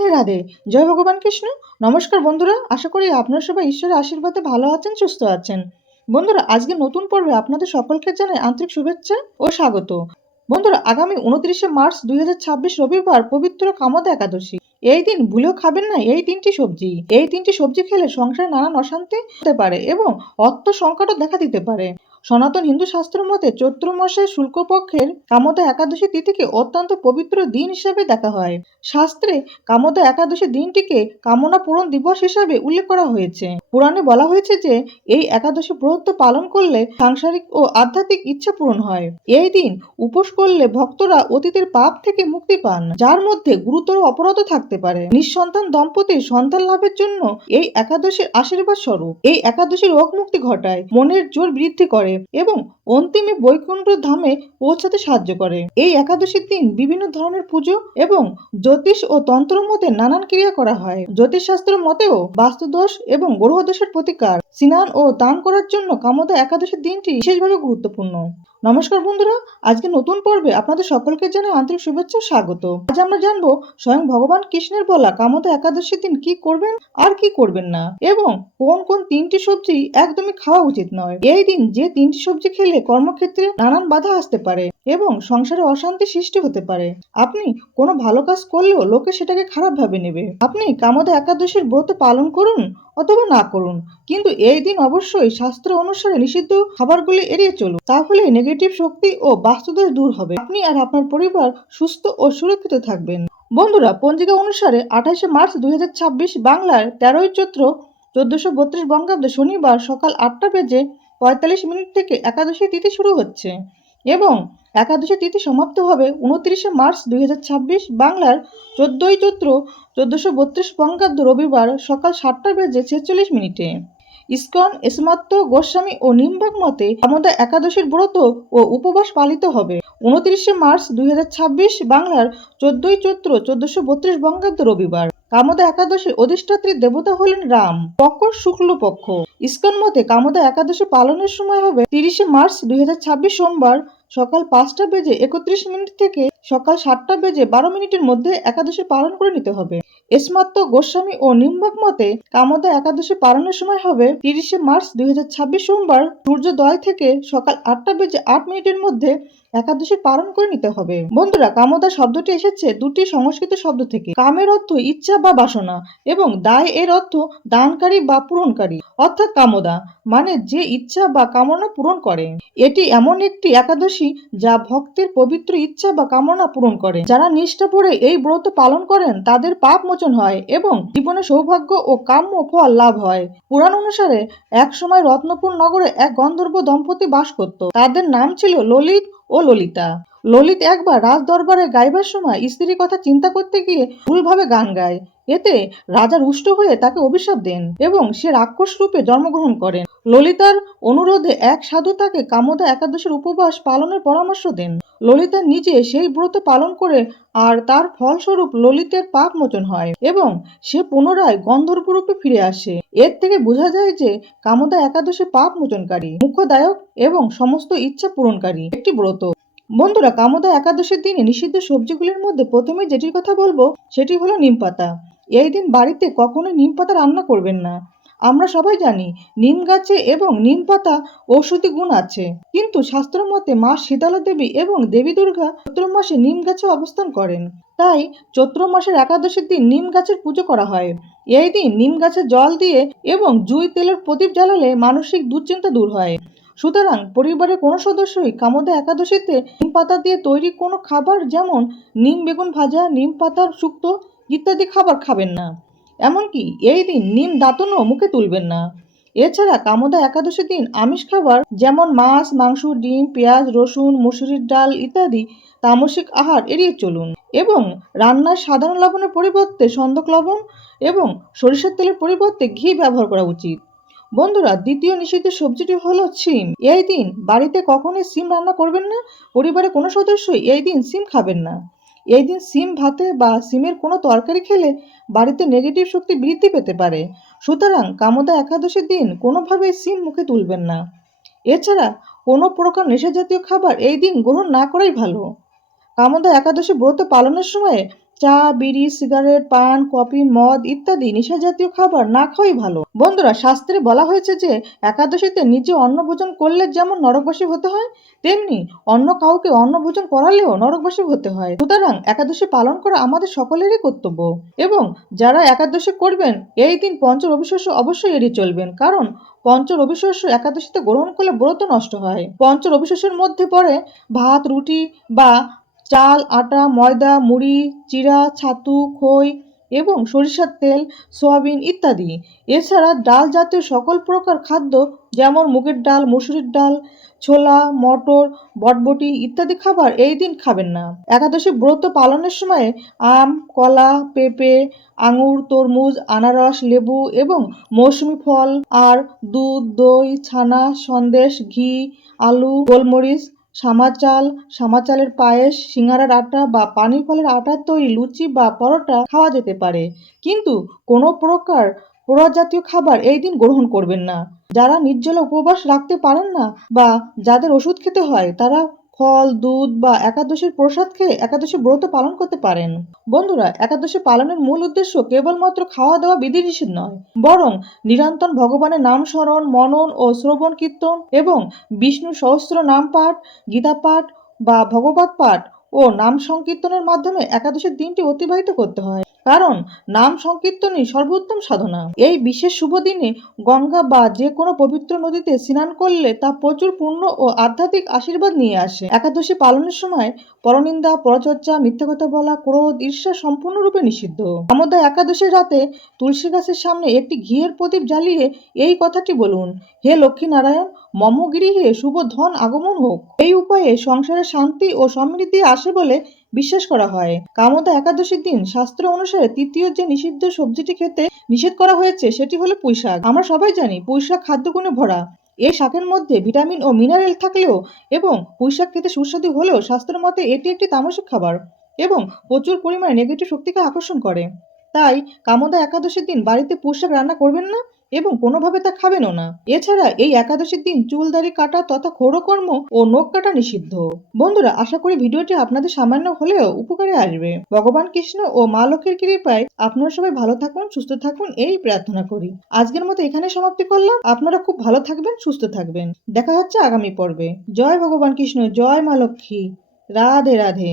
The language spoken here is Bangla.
রাধে রাধে। জয় ভগবান কৃষ্ণ। নমস্কার বন্ধুরা, আশা করি আপনারা সবাই ঈশ্বরের আশীর্বাদে ভালো আছেন, সুস্থ আছেন। বন্ধুরা, আজকে নতুন পর্বে আপনাদের সকলকে জানাই আন্তরিক শুভেচ্ছা ও স্বাগত। বন্ধুরা, আগামী 29শে মার্চ 2026 রবিবার পবিত্র কামদা একাদশী। এই দিন ভুলেও খাবেন না এই তিনটি সবজি খেলে সংসারে নানান অশান্তি হতে পারে এবং অর্থ সংকটও দেখা দিতে পারে। সনাতন হিন্দু শাস্ত্র মতে চৈত্র মাসের শুক্লপক্ষের কামদা একাদশী তিথিকে অত্যন্ত পবিত্র দিন হিসেবে দেখা হয়। শাস্ত্রে কামদা একাদশী দিনটিকে কামনা পূরণ দিবস হিসাবে উল্লেখ করা হয়েছে। পুরাণে বলা হয়েছে যে এই একাদশী ব্রত পালন করলে সাংসারিক ও আধ্যাত্মিক ইচ্ছা পূরণ হয়। এই দিন উপোস করলে ভক্তরা অতীতের পাপ থেকে মুক্তি পান, যার মধ্যে গুরুতর অপরাধও থাকতে পারে। নিঃসন্তান দম্পতির সন্তান লাভের জন্য এই একাদশীর আশীর্বাদ স্বরূপ। এই একাদশী রোগ মুক্তি ঘটায়, মনের জোর বৃদ্ধি করে এবং অন্তিমে বৈকুণ্ঠ ধামে পৌঁছাতে সাহায্য করে। এই একাদশীর দিন বিভিন্ন ধরনের পুজো এবং জ্যোতিষ ও তন্ত্র মতে নানান ক্রিয়া করা হয়। জ্যোতিষ শাস্ত্র মতেও বাস্তুদোষ এবং গ্রহ দোষের প্রতিকার, স্নান ও দান করার জন্য কামদা একাদশীর দিনটি বিশেষভাবে গুরুত্বপূর্ণ। নমস্কার বন্ধুরা, আজকে নতুন পর্বে আপনাদের সকলকে জানাই আন্তরিক শুভেচ্ছা ও স্বাগত। আজ আমরা জানবো স্বয়ং ভগবান কৃষ্ণের বলা কামদা একাদশীর দিন কি করবেন আর কি করবেন না, এবং কোন কোন তিনটি সবজি একদমই খাওয়া উচিত নয়। এই দিন যে তিনটি সবজি খেলে কর্মক্ষেত্রে নানান বাধা আসতে পারে এবং সংসারে অশান্তি সৃষ্টি হতে পারে। আপনি কোনো ভালো কাজ করলেও লোকে সেটাকে খারাপ ভাবে নেবে। আপনি কামদা একাদশীর ব্রত পালন করুন অথবা না করুন, কিন্তু এই দিন অবশ্যই শাস্ত্র অনুসারে নিষিদ্ধ খাবারগুলি এড়িয়ে চলুন। তাহলে নেগেটিভ শক্তি ও বাস্তুদোষ দূর হবে, আপনি আর আপনার পরিবার সুস্থ ও সুরক্ষিত থাকবেন। বন্ধুরা, পঞ্জিকা অনুসারে 28শে মার্চ 2026 বাংলার 13ই চৈত্র 1432 বঙ্গাব্দ শনিবার সকাল 8:45 থেকে একাদশী তিথি শুরু হচ্ছে এবং একাদশী তিথি সমাপ্ত হবে 29শে মার্চ 2026 বাংলার 14ই চৈত্র 1432 বঙ্গাব্দ রবিবার সকাল 7:46। ইস্কন, এসমাত্ত গোস্বামী ও নিম্বাক মতে কামদা একাদশীর ব্রত ও উপবাস পালিত হবে 29শে মার্চ 2026 বাংলার 14ই চৈত্র 1432 বঙ্গাব্দ রবিবার। কামদা একাদশীর অধিষ্ঠাত্রী দেবতা হলেন রাম। পক্ষ শুক্লপক্ষ। ইস্কন মতে কামদা একাদশী পালনের সময় হবে 30শে মার্চ 2026 সোমবার সকাল 5:31 থেকে সকাল 7:12 মধ্যে একাদশী পালন করে নিতে হবে। এসমাত্ত গোস্বামী ও নিম্বাক মতে কামদা একাদশী পালনের সময় হবে 30শে মার্চ 2026 সোমবার সূর্যোদয় থেকে সকাল 8:08 মধ্যে একাদশী পালন করে নিতে হবে। বন্ধুরা, কামদা শব্দটি এসেছে দুটি সংস্কৃত শব্দ থেকে। কামের অর্থ ইচ্ছা বা বাসনা এবং দায় এর অর্থ দানকারী বা পূরণকারী, অর্থাৎ কামদা মানে যে ইচ্ছা বা কামনা পূরণ করে। এটি এমন একটি একাদশী যা ভক্তের পবিত্র ইচ্ছা বা কামনা পূরণ করে। যারা নিষ্ঠা ভরে এই ব্রত পালন করেন তাদের পাপ মোচন হয় এবং জীবনে সৌভাগ্য ও কাম্য ফল লাভ হয়। পুরাণ অনুসারে এক সময় রত্নপুর নগরে এক গন্ধর্ব দম্পতি বাস করত। তাদের নাম ছিল ললিত ও ললিতা। ললিত একবার রাজ দরবারে গাইবার সময় স্ত্রীর কথা চিন্তা করতে গিয়ে ভুলভাবে গান গায়। এতে রাজা রুষ্ট হয়ে তাকে অভিশাপ দেন এবং সে রাক্ষস রূপে জন্মগ্রহণ করেন। ললিতার অনুরোধে এক সাধু তাকে কামদা একাদশীর উপবাস পালনের পরামর্শ দেন। ললিতা নিজে সেই ব্রত পালন করে আর তার ফলস্বরূপ ললিতের পাপ মোচন হয় এবং সে পুনরায় গন্ধর্ব রূপে ফিরে আসে। এর থেকে বোঝা যায় যে কামদা একাদশী পাপ মোচনকারী, মুখ্যদায়ক এবং সমস্ত ইচ্ছা পূরণকারী একটি ব্রত। বন্ধুরা, কামদা একাদশীর দিনে নিষিদ্ধ সবজিগুলির মধ্যে প্রথমে যেটির কথা বলবো সেটি হলো নিমপাতা। এই দিন বাড়িতে কখনোই নিমপাতা রান্না করবেন না। আমরা সবাই জানি নিম গাছে এবং নিম পাতা ঔষধি গুণ আছে, কিন্তু শাস্ত্র মতে মা শীতলা দেবী এবং দেবী দুর্গা চৈত্র মাসে নিম গাছে অবস্থান করেন। তাই চৈত্র মাসের একাদশীর দিন নিম গাছের পুজো করা হয়। এই দিন নিম গাছে জল দিয়ে এবং জুই তেলের প্রদীপ জ্বালালে মানসিক দুশ্চিন্তা দূর হয়। সুতরাং পরিবারের কোনো সদস্যই কামদা একাদশীতে নিম পাতা দিয়ে তৈরি কোনো খাবার যেমন নিম বেগুন ভাজা, নিম পাতার শুক্তো ইত্যাদি খাবার খাবেন না। এমনকি এই দিন নিম দাঁতনও মুখে তুলবেন না। এছাড়া কামদা একাদশীর দিন আমিষ খাবার যেমন মাছ, মাংস, ডিম, পেঁয়াজ, রসুন, মসুরির ডাল ইত্যাদি তামসিক আহার এড়িয়ে চলুন এবং রান্নায় সাধারণ লবণের পরিবর্তে সন্দক লবণ এবং সরিষার তেলের পরিবর্তে ঘি ব্যবহার করা উচিত। বন্ধুরা, দ্বিতীয় নিষিদ্ধ সবজিটি হলো সিম। এই দিন বাড়িতে কখনোই সিম রান্না করবেন না। পরিবারের কোনো সদস্যই এই দিন সিম খাবেন না। এই দিন সিম ভাতে বা সিমের কোনো তরকারি খেলে বাড়িতে নেগেটিভ শক্তি বৃদ্ধি পেতে পারে। সুতরাং কামদা একাদশীর দিন কোনোভাবেই সিম মুখে তুলবেন না। এছাড়া কোনো প্রকার নেশা জাতীয় খাবার এই দিন গ্রহণ না করাই ভালো। কামদা একাদশী ব্রত পালনের সময়ে চা, বিড়ি, সিগারেট, পান, কফি, মদ ইত্যাদি নেশাজাতীয় খাবার না খাওয়াই ভালো। বন্ধুরা, শাস্ত্রে বলা হয়েছে যে একাদশীতে নিজে অন্ন ভোজন করলে যেমন নরকবাসী হতে হয়, তেমনি অন্য কাউকে অন্ন ভোজন করালেও নরকবাসী হতে হয়। সুতরাং একাদশী পালন করা আমাদের সকলেরই কর্তব্য। এবং যারা একাদশী করবেন এই দিন পঞ্চ রবিশস্য অবশ্যই এড়িয়ে চলবেন, কারণ পঞ্চ রবিশস্য একাদশীতে গ্রহণ করলে ব্রত নষ্ট হয়। পঞ্চ রবিশস্যের মধ্যে পড়ে ভাত, রুটি বা চাল, আটা, ময়দা, মুড়ি, চিড়া, ছাতু, খই এবং সরিষার তেল, সয়াবিন ইত্যাদি। এছাড়া ডাল জাতীয় সকল প্রকার খাদ্য যেমন মুগের ডাল, মসুরির ডাল, ছোলা, মটর, বটবটি ইত্যাদি খাবার এই দিন খাবেন না। একাদশী ব্রত পালনের সময় আম, কলা, পেঁপে, আঙুর, তরমুজ, আনারস, লেবু এবং মৌসুমী ফল আর দুধ, দই, ছানা, সন্দেশ, ঘি, আলু, গোলমরিচ, সামা চালের পায়েস, সিঙ্গারার আটা বা পানি ফলের আটার তৈরি লুচি বা পরোটা খাওয়া যেতে পারে, কিন্তু কোনো প্রকার পোড়া জাতীয় খাবার এই দিন গ্রহণ করবেন না। যারা নির্জলা উপবাস রাখতে পারেন না বা যাদের ওষুধ খেতে হয় তারা ফল, দুধ বা একাদশীর প্রসাদ খেয়ে একাদশী ব্রত পালন করতে পারেন। বন্ধুরা, একাদশী পালনের মূল উদ্দেশ্য কেবলমাত্র খাওয়া দাওয়া বিধিনিষেধ নয়, বরং নিরন্তর ভগবানের নাম স্মরণ, মনন ও শ্রবণ কীর্তন এবং বিষ্ণু সহস্র নাম পাঠ, গীতা পাঠ বা ভগবত পাঠ ও নাম সংকীর্তনের মাধ্যমে একাদশীর দিনটি অতিবাহিত করতে হয়, কারণ নাম সংকীর্তনই সর্বোত্তম সাধনা। এই বিশেষ শুভ দিনে গঙ্গা বা যে কোনো পবিত্র নদীতে স্নান করলে তা প্রচুর পুণ্য ও আধ্যাত্মিক আশীর্বাদ নিয়ে আসে। একাদশী পালনের সময় পরনিন্দা, পরচর্চা, মিথ্যা কথা বলা, ক্রোধ, ঈর্ষা সম্পূর্ণরূপে নিষিদ্ধ। আমোদা একাদশীর রাতে তুলসী গাছের সামনে একটি ঘিয়ের প্রদীপ জ্বালিয়ে এই কথাটি বলুন: হে লক্ষ্মী নারায়ণ, মম গৃহে শুভ ধন আগমন হোক। এই উপায়ে সংসারে শান্তি ও সমৃদ্ধি আসে বলে বিশ্বাস করা হয়। কামদা একাদশীর দিন শাস্ত্র অনুসারে তৃতীয় যে নিষিদ্ধ সবজিটি খেতে নিষেধ করা হয়েছে সেটি হলো পুঁইশাক। আমরা সবাই জানি পুঁইশাক খাদ্যগুণে ভরা। এই শাকের মধ্যে ভিটামিন ও মিনারেল থাকলেও এবং পুঁইশাক খেতে সুস্বাদু হলেও শাস্ত্রের মতে এটি একটি তামসিক খাবার এবং প্রচুর পরিমাণে নেগেটিভ শক্তিকে আকর্ষণ করে। তাই কামদা একাদশীর দিন বাড়িতে পুঁইশাক রান্না করবেন না এবং কোনোভাবে তা খাবেনও না। এছাড়া এই একাদশীর দিন চুল দাড়ি কাটা তথা ক্ষৌরকর্ম ও নখ কাটা নিষিদ্ধ। বন্ধুরা, আশা করি ভিডিওটি আপনাদের সামান্য হলেও উপকারে আসবে। ভগবান কৃষ্ণ ও মা লক্ষ্মীর কৃপায় আপনারা সবাই ভালো থাকুন, সুস্থ থাকুন এই প্রার্থনা করি। আজকের মতো এখানে সমাপ্তি করলাম। আপনারা খুব ভালো থাকবেন, সুস্থ থাকবেন। দেখা হচ্ছে আগামী পর্বে। জয় ভগবান কৃষ্ণ, জয় মা লক্ষ্মী। রাধে রাধে।